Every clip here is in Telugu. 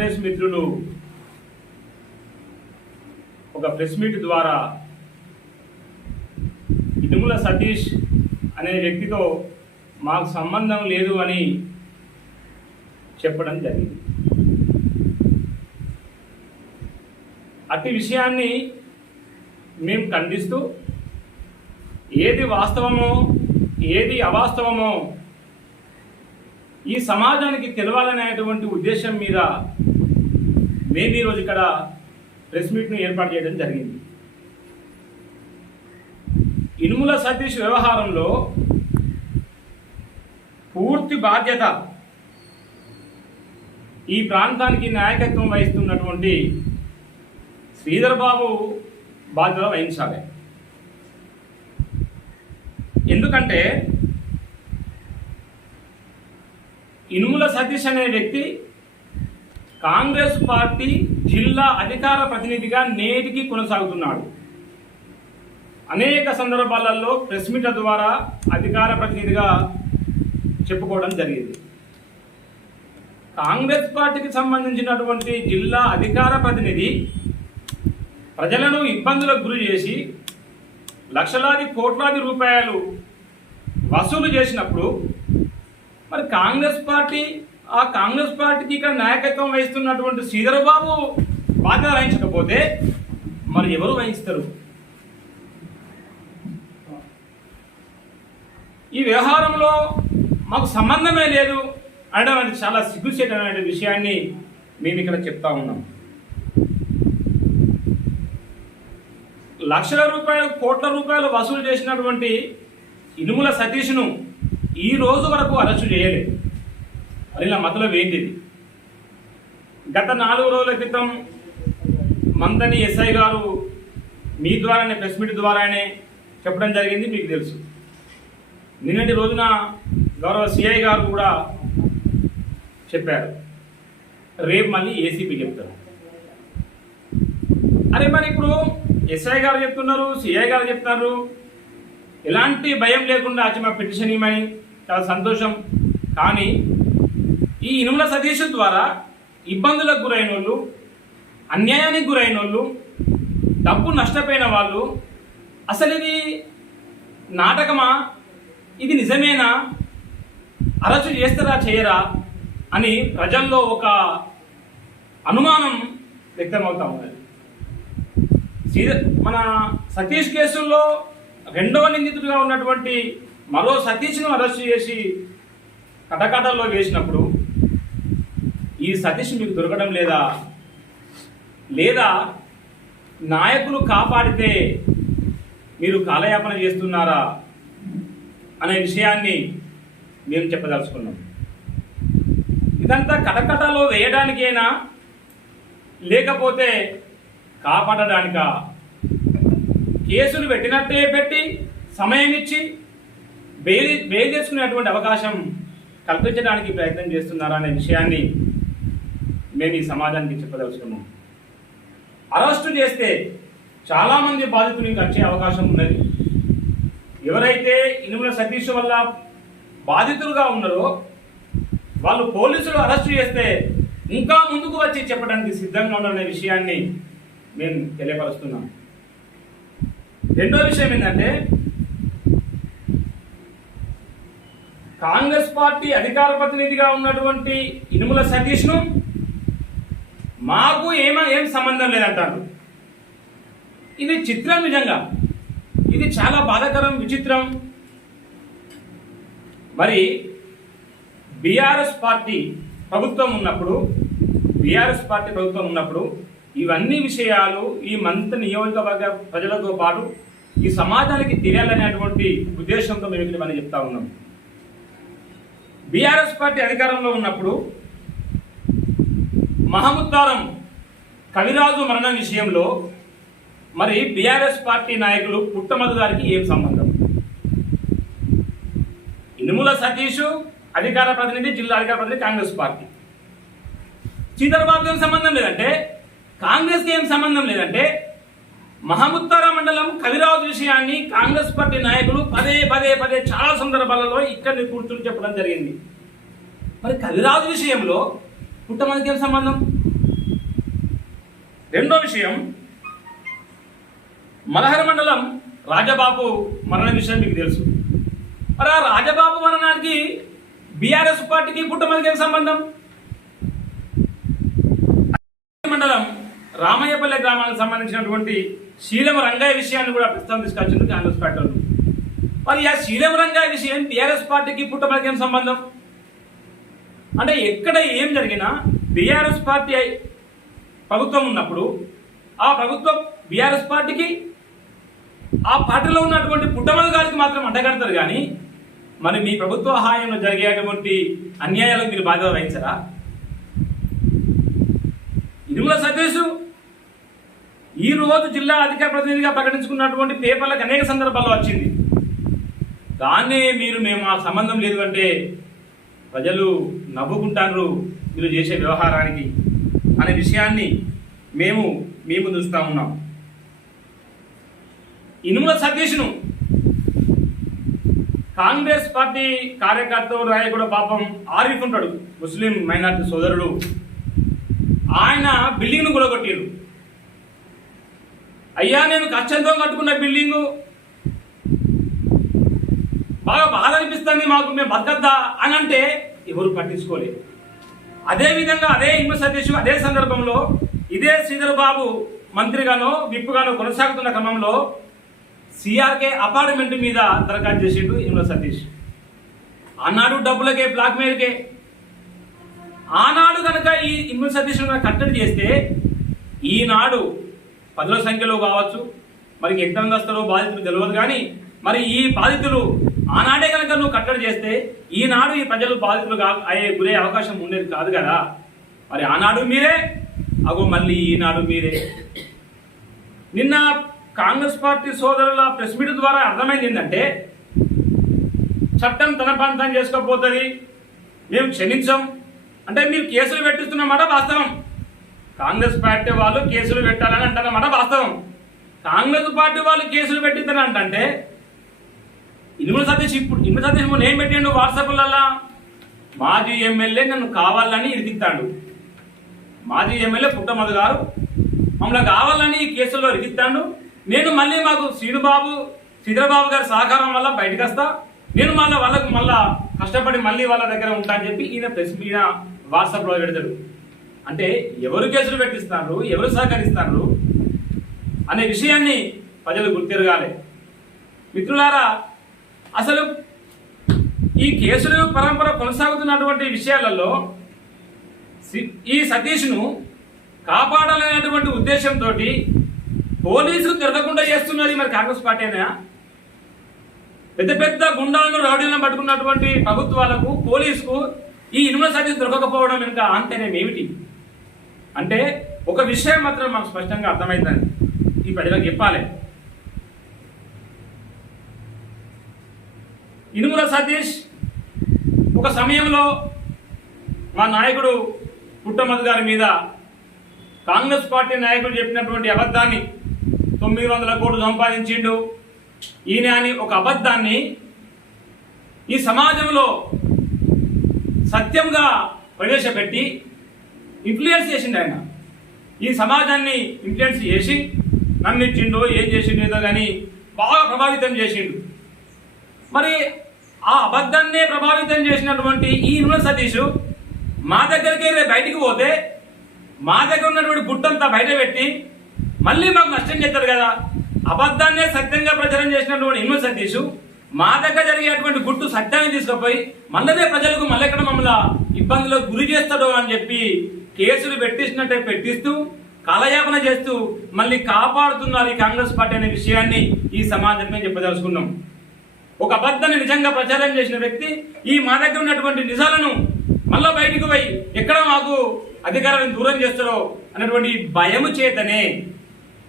కాంగ్రెస్ మిత్రులు ఒక ప్రెస్ మీట్ ద్వారా ఇనుముల సతీష్ అనే వ్యక్తితో మాకు సంబంధం లేదు అని చెప్పడం జరిగింది. అట్టి విషయాన్ని మేము ఖండిస్తూ ఏది వాస్తవమో ఏది అవాస్తవమో ఈ సమాజానికి తెలవాలనేటువంటి ఉద్దేశం మీద మేము ఈరోజు ఇక్కడ ప్రెస్ మీట్ను ఏర్పాటు చేయడం జరిగింది. ఇనుముల సతీష్ వ్యవహారంలో పూర్తి బాధ్యత ఈ ప్రాంతానికి నాయకత్వం వహిస్తున్నటువంటి శ్రీధర్ బాబు బాధ్యత వహించాలి. ఎందుకంటే ఇనుముల సతీష్ అనే వ్యక్తి కాంగ్రెస్ పార్టీ జిల్లా అధికార ప్రతినిధిగా నేటికి కొనసాగుతున్నాడు. అనేక సందర్భాలలో ప్రెస్ మీట్ల ద్వారా అధికార ప్రతినిధిగా చెప్పుకోవడం జరిగింది. కాంగ్రెస్ పార్టీకి సంబంధించినటువంటి జిల్లా అధికార ప్రతినిధి ప్రజలను ఇబ్బందులకు గురి చేసి లక్షలాది కోట్లాది రూపాయలు వసూలు చేసినప్పుడు మరి కాంగ్రెస్ పార్టీ ఆ కాంగ్రెస్ పార్టీకి ఇక్కడ నాయకత్వం వహిస్తున్నటువంటి శ్రీధర్ బాబు బాధ్యత వహించకపోతే మరి ఎవరు వహిస్తారు? ఈ వ్యవహారంలో మాకు సంబంధమే లేదు అనడం అనేది చాలా సిగ్గుచేటమైన విషయాన్ని మేము ఇక్కడ చెప్తా ఉన్నాం. లక్షల రూపాయలు కోట్ల రూపాయలు వసూలు చేసినటువంటి ఇనుముల సతీష్ను ఈ రోజు వరకు అరెస్టు చేయలేదు. మరి నా మతలో ఏంటిది గత నాలుగు రోజుల క్రితం మందని ఎస్ఐ గారు మీ ద్వారానే ప్రెస్ మీట్ ద్వారానే చెప్పడం జరిగింది మీకు తెలుసు. నిన్నటి రోజున గౌరవ సిఐ గారు కూడా చెప్పారు. రేపు మళ్ళీ ఏసీపీ చెప్తారు. అరే మరి ఇప్పుడు ఎస్ఐ గారు చెప్తున్నారు సిఐ గారు చెప్తున్నారు ఎలాంటి భయం లేకుండా వచ్చి మా పిటిషన్ ఇవ్వమని చాలా సంతోషం. కానీ ఈ ఇనుముల సతీష్ ద్వారా ఇబ్బందులకు గురైన వాళ్ళు అన్యాయానికి గురైన వాళ్ళు డబ్బు నష్టపోయిన వాళ్ళు అసలు ఇది నాటకమా? ఇది నిజమేనా? అరెస్టు చేస్తారా చేయరా? అని ప్రజల్లో ఒక అనుమానం వ్యక్తమవుతా ఉన్నది. మన సతీష్ కేసుల్లో రెండవ నిందితుడిగా ఉన్నటువంటి మరో సతీష్ను అరెస్టు చేసి కటకటల్లో వేసినప్పుడు ఈ సతీష్ మీకు దొరకడం లేదా? లేదా నాయకులు కాపాడితే మీరు కాలయాపన చేస్తున్నారా అనే విషయాన్ని మేము చెప్పదలుచుకున్నాం. ఇదంతా కటకటలో వేయడానికేనా? లేకపోతే కాపాడడానిక? కేసులు పెట్టినట్టే పెట్టి సమయం ఇచ్చి బెయిల్ బెయిల్ చేసుకునేటువంటి అవకాశం కల్పించడానికి ప్రయత్నం చేస్తున్నారా అనే విషయాన్ని మేము ఈ సమాజానికి చెప్పదలుచుకున్నాం. అరెస్టు చేస్తే చాలామంది బాధితులు ఇంకా వచ్చే అవకాశం ఉన్నది. ఎవరైతే ఇనుముల సతీష్ వల్ల బాధితులుగా ఉన్నారో వాళ్ళు పోలీసులు అరెస్ట్ చేస్తే ఇంకా ముందుకు వచ్చి చెప్పడానికి సిద్ధంగా ఉండాలనే విషయాన్ని మేము తెలియపరుస్తున్నాం. రెండో విషయం ఏంటంటే కాంగ్రెస్ పార్టీ అధికార ప్రతినిధిగా ఉన్నటువంటి ఇనుముల సతీష్ను మాకు ఏమ ఏం సంబంధం లేదంటారు. ఇది చిత్రం నిజంగా. ఇది చాలా బాధాకరం విచిత్రం. మరి బీఆర్ఎస్ పార్టీ ప్రభుత్వం ఉన్నప్పుడు బీఆర్ఎస్ పార్టీ ప్రభుత్వం ఉన్నప్పుడు ఇవన్నీ విషయాలు ఈ మంత నియోజకవర్గ ప్రజలతో పాటు ఈ సమాజానికి తెలియాలనేటువంటి ఉద్దేశంతో మేము ఇక్కడ మనం చెప్తా ఉన్నాం. బీఆర్ఎస్ పార్టీ అధికారంలో ఉన్నప్పుడు మహముద్దారం కవిరాజు మరణం విషయంలో మరి బీఆర్ఎస్ పార్టీ నాయకులు పుట్టమధు గారికి ఏం సంబంధం? ఇనుముల సతీష్ అధికార ప్రతినిధి జిల్లా అధికార ప్రతినిధి కాంగ్రెస్ పార్టీ. శ్రీధర్ ఏం సంబంధం లేదంటే కాంగ్రెస్కి ఏం సంబంధం లేదంటే మహముత్తర మండలం కవిరాజు విషయాన్ని కాంగ్రెస్ పార్టీ నాయకులు పదే పదే పదే చాలా సందర్భాలలో ఇక్కడిని కూర్చుని చెప్పడం జరిగింది. మరి కవిరాజు విషయంలో పుట్టమదికి ఏం సంబంధం? రెండో విషయం మలహర మండలం రాజబాబు మరణ విషయం మీకు తెలుసు. మరి ఆ రాజబాబు మరణానికి బీఆర్ఎస్ పార్టీకి పుట్టమదికి ఏం సంబంధం? మండలం రామయ్యపల్లె గ్రామానికి సంబంధించినటువంటి శీలం రంగయ్య విషయాన్ని కూడా ప్రస్తుతం తీసుకొచ్చింది కాంగ్రెస్ పార్టీ మరి ఆ శీలం రంగయ్య విషయం టీఆర్ఎస్ పార్టీకి పుట్టమదికి ఏం సంబంధం? అంటే ఎక్కడ ఏం జరిగినా బీఆర్ఎస్ పార్టీ ప్రభుత్వం ఉన్నప్పుడు ఆ ప్రభుత్వం బీఆర్ఎస్ పార్టీకి ఆ పార్టీలో ఉన్నటువంటి పుట్టమలు గారికి మాత్రం అడ్డగడతారు కానీ మరి మీ ప్రభుత్వ హాయంలో జరిగేటువంటి అన్యాయాలకు మీరు బాధ్యత వహించరా? ఇరుముల సతీష్ ఈ రోజు జిల్లా అధికార ప్రతినిధిగా ప్రకటించుకున్నటువంటి పేపర్లకు అనేక సందర్భాల్లో వచ్చింది. దాన్ని మీరు మేము ఆ సంబంధం లేదు అంటే ప్రజలు నవ్వుకుంటారు మీరు చేసే వ్యవహారానికి అనే విషయాన్ని మేము మీ ముందు ఉంచుతా ఉన్నాం. ఇనుముల సతీష్ను కాంగ్రెస్ పార్టీ కార్యకర్త నాయకుడు పాపం ఆరిఫ్ ఉంటాడు ముస్లిం మైనార్టీ సోదరుడు. ఆయన బిల్డింగ్ను కూలగొట్టిరు అయ్యా నేను కష్టంతో కట్టుకున్న బిల్డింగు బాగా బాధ అనిపిస్తుంది మాకు మేము బతకద్దా అని అంటే ఎవరు పట్టించుకోలేదు. అదే విధంగా అదే ఇమ్మ సతీష్ అదే సందర్భంలో ఇదే శ్రీధర్ బాబు మంత్రిగానో విప్పుగానో కొనసాగుతున్న క్రమంలో సిఆర్కే అపార్ట్మెంట్ మీద దరఖాస్తు చేసిండు ఇమ్మ సతీష్. ఆనాడు డబ్బులకే బ్లాక్ మెయిల్కే. ఆనాడు కనుక ఈ ఇమ్మ సతీష్ కట్టడి చేస్తే ఈనాడు పదుల సంఖ్యలో కావచ్చు. మరి ఎంత మంది వస్తారో బాధితులు తెలియదు కానీ మరి ఈ బాధితులు ఆనాడే కనుక నువ్వు కట్టడి చేస్తే ఈనాడు ఈ ప్రజలు బాధితులు కా అయ్యే గురే అవకాశం ఉండేది కాదు కదా. మరి ఆనాడు మీరే? అగో మళ్ళీ ఈనాడు మీరే. నిన్న కాంగ్రెస్ పార్టీ సోదరుల ప్రెస్ మీట్ ద్వారా అర్థమైంది ఏంటంటే చట్టం తన ప్రాంతం చేసుకోపోతుంది మేము క్షమించాం. అంటే మీరు కేసులు పెట్టిస్తున్నమాట వాస్తవం. కాంగ్రెస్ పార్టీ వాళ్ళు కేసులు పెట్టాలని అంటారన్నమాట వాస్తవం. కాంగ్రెస్ పార్టీ వాళ్ళు కేసులు పెట్టిద్దరు అంటే ఇనుముల సతీష్ ఇప్పుడు ఇనుముల సతీష్ మొన్న ఏం పెట్టిండు వాట్సాప్లల్లా. మాజీ ఎమ్మెల్యే నన్ను కావాలని ఇరికిస్తాడు మాజీ ఎమ్మెల్యే పుట్టమధు గారు మమ్మల్ని కావాలని ఈ కేసుల్లో ఇరికిస్తాడు నేను మళ్ళీ మాకు శ్రీనుబాబు శ్రీధరబాబు గారి సహకారం వల్ల బయటకు వస్తా. నేను మళ్ళీ వాళ్ళకు మళ్ళా కష్టపడి మళ్ళీ వాళ్ళ దగ్గర ఉంటా అని చెప్పి ఈయన ప్రెస్ ఈయన వాట్సాప్లో పెడతాడు. అంటే ఎవరు కేసులు పెట్టిస్తారు ఎవరు సహకరిస్తారు అనే విషయాన్ని ప్రజలు గుర్తిరగాలి. మిత్రులారా అసలు ఈ కేసులు పరంపర కొనసాగుతున్నటువంటి విషయాలలో సి- ఈ సతీష్ను కాపాడాలనేటువంటి ఉద్దేశంతో పోలీసులు తిరగకుండా చేస్తున్నది మరి కాంగ్రెస్ పార్టీనా పెద్ద పెద్ద గుండాలను రౌడీలను పట్టుకున్నటువంటి ప్రభుత్వాలకు పోలీసుకు ఈ ఇనుమ సతీష్ దొరకకపోవడం ఇంకా ఆంతర్యం ఏమిటి? అంటే ఒక విషయం మాత్రం మాకు స్పష్టంగా అర్థమైందని ఈ ప్రజలకు చెప్పాలి. ఇనుముల సతీష్ ఒక సమయంలో మా నాయకుడు పుట్టమధు గారి మీద కాంగ్రెస్ పార్టీ నాయకుడు చెప్పినటువంటి అబద్ధాన్ని తొమ్మిది వందల కోట్లు సంపాదించిండు. ఈయన అని ఒక అబద్ధాన్ని ఈ సమాజంలో సత్యంగా ప్రవేశపెట్టి ఇన్ఫ్లుయెన్స్ చేసిండు ఆయన. ఈ సమాజాన్ని ఇన్ఫ్లుయెన్స్ చేసి నమ్మించిండో ఏం చేసిండో కానీ బాగా ప్రభావితం చేసిండు. మరి ఆ అబద్ధాన్నే ప్రభావితం చేసినటువంటి ఈ ఇనుమ సతీష్ మా దగ్గరికి రేపు బయటికి పోతే మా దగ్గర ఉన్నటువంటి గుట్టంతా బయట పెట్టి మళ్ళీ మాకు నష్టం చేస్తారు కదా. అబద్ధాన్నే సత్యంగా ప్రచారం చేసినటువంటి ఇనుమ సతీష్ మా దగ్గర జరిగేటువంటి గుట్టు సత్యాన్ని తీసుకుపోయి మళ్ళదే ప్రజలకు మళ్ళీ ఎక్కడ మమ్మల్ని ఇబ్బందులకు గురి చేస్తాడో అని చెప్పి కేసులు పెట్టించినట్టే పెట్టిస్తూ కాలయాపన చేస్తూ మళ్ళీ కాపాడుతున్నారు ఈ కాంగ్రెస్ పార్టీ అనే విషయాన్ని ఈ సమాజంలో చెప్పదలుచుకున్నాం. ఒక అబద్ధాన్ని నిజంగా ప్రచారం చేసిన వ్యక్తి ఈ మా దగ్గర ఉన్నటువంటి నిజాలను మళ్ళా బయటకు పోయి ఎక్కడ మాకు అధికారాన్ని దూరం చేస్తారో అన్నటువంటి భయము చేతనే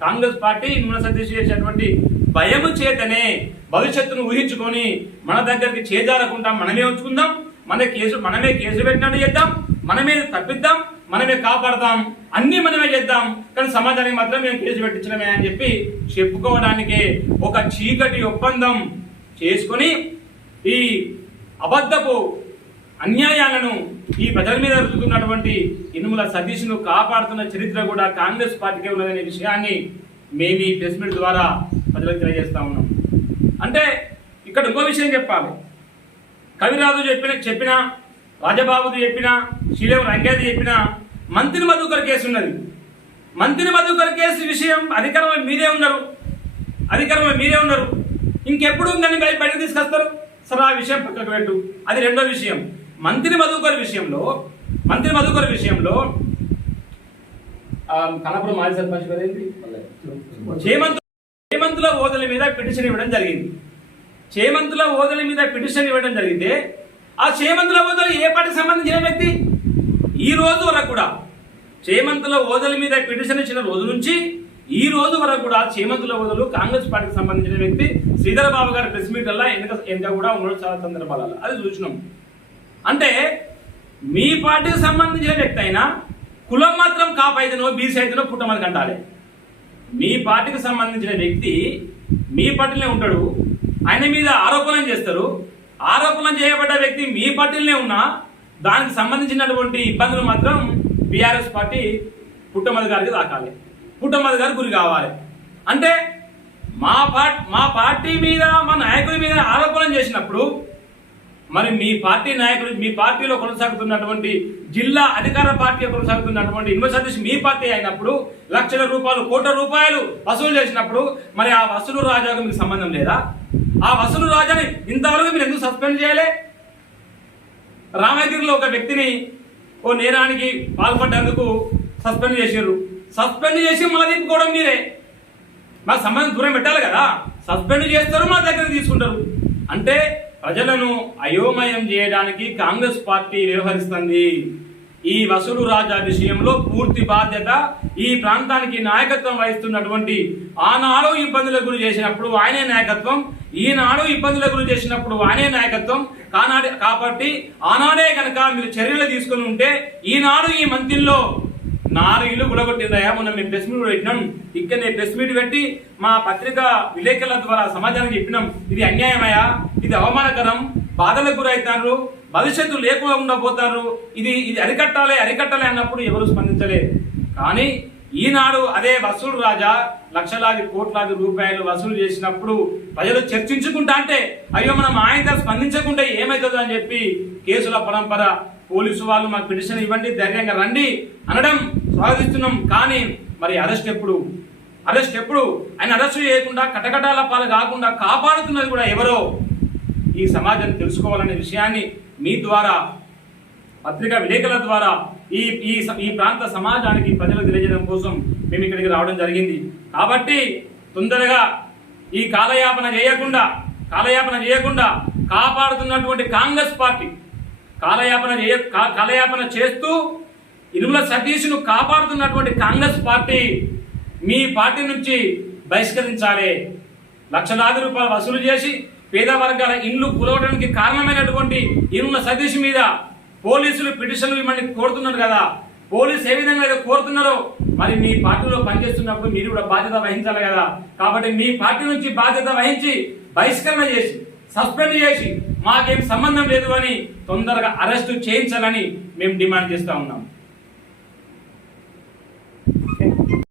కాంగ్రెస్ పార్టీ నిమ్మల సతీష్ చేసినటువంటి భయము చేతనే భవిష్యత్తును ఊహించుకొని మన దగ్గరికి చేజారకుండా మనమే ఉంచుకుందాం మన కేసు మనమే కేసు పెట్టినట్టు చేద్దాం మనమే తప్పిద్దాం మనమే కాపాడదాం అన్ని మనమే చేద్దాం కానీ సమాజానికి మాత్రం మేము కేసు పెట్టించడమే అని చెప్పి చెప్పుకోవడానికే ఒక చీకటి ఒప్పందం చేసుకొని ఈ అబద్ధపు అన్యాయాలను ఈ ప్రజల మీద జరుగుతున్నటువంటి ఇనుముల సతీష్ను కాపాడుతున్న చరిత్ర కూడా కాంగ్రెస్ పార్టీకే ఉన్నదనే విషయాన్ని మేము ఈ ప్రెస్ మీట్ ద్వారా ప్రజలకు తెలియజేస్తా ఉన్నాం. అంటే ఇక్కడ ఇంకో విషయం చెప్పాలి. కవిరాజు చెప్పిన చెప్పిన రాజబాబుది చెప్పిన శ్రీలేవు రంగేది చెప్పిన మంత్రి మధుకర్ కేసు ఉన్నది. మంత్రి మధుకర్ కేసు విషయం అధికారంలో మీరే ఉన్నారు. అధికారంలో మీరే ఉన్నారు. ఇంకెప్పుడు దాన్ని బయ- బయటకు తీసుకొస్తారు? సరే ఆ విషయం పక్కకు పెట్టు. అది రెండో విషయం. మంత్రి మధుకర్ విషయంలో మంత్రి మధుకర్ విషయంలో ఆ, మాజీ సర్పంచ్ గారు చేమంతు చేమంతుల ఓదల మీద పిటిషన్ ఇవ్వడం జరిగింది. చేమంతుల ఓదల మీద పిటిషన్ ఇవ్వడం జరిగితే ఆ చేమంతుల ఓదల ఏ పార్టీకి సంబంధించిన వ్యక్తి? ఈ రోజు వరకు కూడా చేమంతుల ఓదల మీద పిటిషన్ ఇచ్చిన రోజు నుంచి ఈ రోజు వరకు కూడా చేమంతుల వదులు కాంగ్రెస్ పార్టీకి సంబంధించిన వ్యక్తి శ్రీధర్ బాబు గారి ప్రెస్ మీట్ వల్ల ఎన్నిక ఎన్నిక కూడా ఉండడం చాలా సందర్భాలలో. అది చూసినాం. అంటే మీ పార్టీకి సంబంధించిన వ్యక్తి అయినా కులం మాత్రం కాపైతేనో బీసీ అయితేనో పుట్టమని కంటాలి. మీ పార్టీకి సంబంధించిన వ్యక్తి మీ పార్టీలోనే ఉంటాడు. ఆయన మీద ఆరోపణలు చేస్తారు. ఆరోపణలు చేయబడ్డ వ్యక్తి మీ పార్టీలోనే ఉన్నా దానికి సంబంధించినటువంటి ఇబ్బందులు మాత్రం బీఆర్ఎస్ పార్టీ పుట్టమది గారికి దాకాలి పుట్టమది గారు గురి కావాలి. అంటే మా పార్టీ మా పార్టీ మీద మా నాయకుల మీద ఆరోపణలు చేసినప్పుడు మరి మీ పార్టీ నాయకులు మీ పార్టీలో కొనసాగుతున్నటువంటి జిల్లా అధికార పార్టీ కొనసాగుతున్నటువంటి ఇన్వ సతీష్ మీ పార్టీ అయినప్పుడు లక్షల రూపాయలు కోట్ల రూపాయలు వసూలు చేసినప్పుడు మరి ఆ వసూలు రాజాకు మీకు సంబంధం లేదా? ఆ వసూలు రాజాని ఇంతవరకు మీరు ఎందుకు సస్పెండ్ చేయలే? రామగిరిలో ఒక వ్యక్తిని ఓ నేరానికి పాల్పడ్డందుకు సస్పెండ్ చేసారు సస్పెండ్ చేసి మళ్ళీ దింపుకోవడం మీరే. మాకు సంబంధం దూరం పెట్టాలి కదా. సస్పెండ్ చేస్తారు మా దగ్గర తీసుకుంటారు. అంటే ప్రజలను అయోమయం చేయడానికి కాంగ్రెస్ పార్టీ వ్యవహరిస్తుంది. ఈ వసూలు రాజా విషయంలో పూర్తి బాధ్యత ఈ ప్రాంతానికి నాయకత్వం వహిస్తున్నటువంటి ఆనాడు ఇబ్బందులకు గురి చేసినప్పుడు ఆయనే నాయకత్వం ఈనాడు ఇబ్బందులకు గురి చేసినప్పుడు ఆయనే నాయకత్వం. కానాడే కాబట్టి ఆనాడే కనుక మీరు చర్యలు తీసుకుని ఉంటే ఈనాడు ఈ మంత్రిలో నాలుగు ఇల్లు గులగొట్టిందయ్యా. మొన్న మేము ప్రెస్ మీట్ పెట్టినాం. ఇక్కడ ప్రెస్ మీట్ పెట్టి మా పత్రిక విలేకరుల ద్వారా సమాజానికి చెప్పినాం. ఇది అన్యాయమయ్యా. ఇది అవమానకరం. బాధలకు గురవుతారు. భవిష్యత్తు లేకుండా ఉండబోతారు ఇది ఇది అరికట్టాలి అరికట్టాలి అన్నప్పుడు ఎవరు స్పందించలేదు కానీ ఈనాడు అదే వసూలు రాజా లక్షలాది కోట్లాది రూపాయలు వసూలు చేసినప్పుడు ప్రజలు చర్చించుకుంటా అంటే అయ్యో మనం ఆయన స్పందించకుంటే ఏమవుతుందో అని చెప్పి కేసుల పరంపర పోలీసు వాళ్ళు మాకు పిటిషన్ ఇవ్వండి ధైర్యంగా రండి అనడం స్వాగతిస్తున్నాం కానీ మరి అరెస్ట్ ఎప్పుడు? అరెస్ట్ ఎప్పుడు? ఆయన అరెస్ట్ చేయకుండా కటకటాల పాలు కాకుండా కాపాడుతున్నది కూడా ఎవరో? ఈ సమాజం తెలుసుకోవాలనే విషయాన్ని మీ ద్వారా పత్రికా విలేకరుల ద్వారా ఈ ఈ స- ఈ ప్రాంత సమాజానికి ప్రజలకు తెలియజేయడం కోసం మేము ఇక్కడికి రావడం జరిగింది. కాబట్టి తొందరగా ఈ కాలయాపన చేయకుండా కాలయాపన చేయకుండా కాపాడుతున్నటువంటి కాంగ్రెస్ పార్టీ కాలయాపన చేయ కా- కాలయాపన చేస్తూ ఇరుముల సతీష్ను కాపాడుతున్నటువంటి కాంగ్రెస్ పార్టీ మీ పార్టీ నుంచి బహిష్కరించాలి. లక్షలాది రూపాయలు వసూలు చేసి పేద వర్గాల ఇండ్లు కూలవడానికి కారణమైనటువంటి ఇనుముల సతీష్ మీద పోలీసులు పిటిషన్లు ఇవ్వమని కోరుతున్నారు కదా. పోలీసు ఏ విధంగా అయితే కోరుతున్నారో మరి మీ పార్టీలో పనిచేస్తున్నప్పుడు మీరు కూడా బాధ్యత వహించాలి కదా. కాబట్టి మీ పార్టీ నుంచి బాధ్యత వహించి బహిష్కరణ చేసి సస్పెండ్ చేసి మాకేం సంబంధం లేదు అని తొందరగా అరెస్టు చేయించాలని మేము డిమాండ్ చేస్తా ఉన్నాం.